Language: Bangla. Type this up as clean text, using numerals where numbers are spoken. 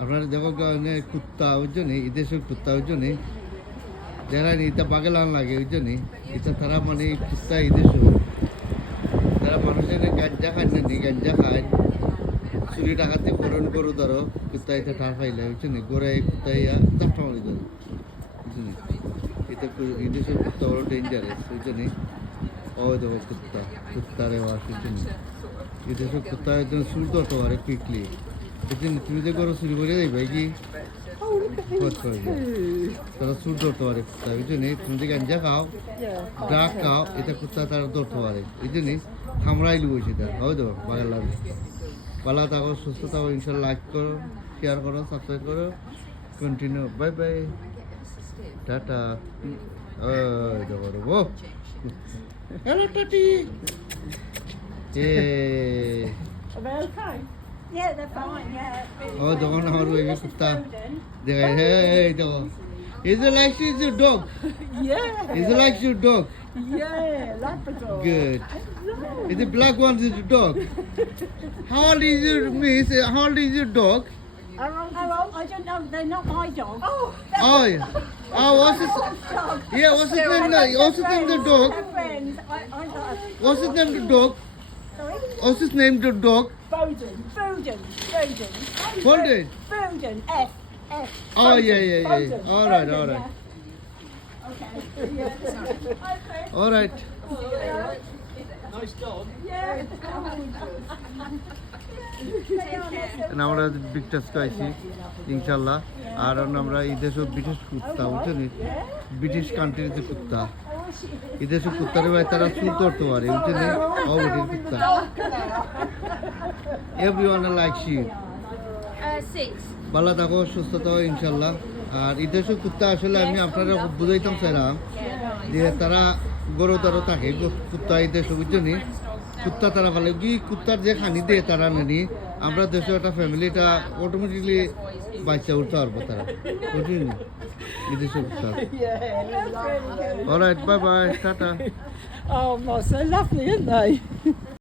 আপনারা দেখো কুত্তা ওই জন্যই এই দেশের কুত্তা ওই জন্যই যারা এটা বাগেলান লাগে ওই জন্যই এটা তারা মানে কুত্তা এই দেশে তারা মানুষের গাঞ্জা খায় না গাঞ্জা খায় চুরি ডাকাতে করণ করু ধরো কুত্তা এটা ঠার পাইলে ওই জন্যই গোড়া এই কুত্তা ইয়া চাপটা মারি ধরো বুঝলি এটা এই দেশের কুত্তা বড় ডেঞ্জারাস ওই জন্যই দেখো কুত্তারে ওয়াশ ওই জন্য এই দেশের কুত্তা একজন চুর ধরতে পারে কুইকলি বুঝলি তুমি যে করো চুরি করে যাই ভাই কি তারা চুর ধরতে পারে কুত্তা ওই জন্যই তুমি যে গাঞ্জা খাও ড্রাগ খাও এটা কুত্তা তারা ধরতে পারে এই জন্যই খামড়াই লুয়েছে তার হয়তো বাগাল লাগে ভালো থাকো সুস্থ থাকো ইনশাল্লাহ লাইক করো শেয়ার করো সাবস্ক্রাইব করো কন্টিনিউ বাই বাই টাটা দেখো hello টাটি Yeah, they're fine, yeah. যখন আমার ওই কুত্তা দেখায় hey দেখো Is it like she's your dog? Yeah. Is it like your dog? Yeah, Labrador. Good. Is the black one is your dog? How old is your miss? How old is your dog? I don't know, they're not my dog. Oh, yeah. What's his? Yeah, what's his name? What's his name? The dog. They're friends. I got a... What's his name? The dog. Sorry? What's his name? The dog. Foden. Foden. Foden. F. Oh yeah. Foden. All right. Yeah. Okay. Yeah. Okay. All right. Nice dog. আমরা বিগটাস খাইছি ইনশাল্লাহ আর আমরা এই দেশে ব্রিটিশ কুত্তা বুঝছেন ব্রিটিশ কান্ট্রির যে কুত্তা এই দেশে কুত্তারে ভাই তারা চুর করতে পারে বুঝছেন ব্রিটিশ কুত্তা এভরিওয়ান লাইক শিপ 6. ভালো থাকো সুস্থ থাকো ইনশাল্লাহ আর এই দেশের কুত্তা আসলে আমি আপনারা বুঝাইতাম চাইলাম যে তারা গরু তারও থাকে কুত্তা এই দেশে বুঝছেন কুত্তা তারা ভালো কি কুত্তার যে খানি দেয় তারা নেনি আমরা দেশে একটা ফ্যামিলিটা অটোমেটিকলি বাচ্চা উঠতে পারবো তারা বুঝলি এই দেশের কুত্তা alright bye bye tata Oh, so lovely, aren't they?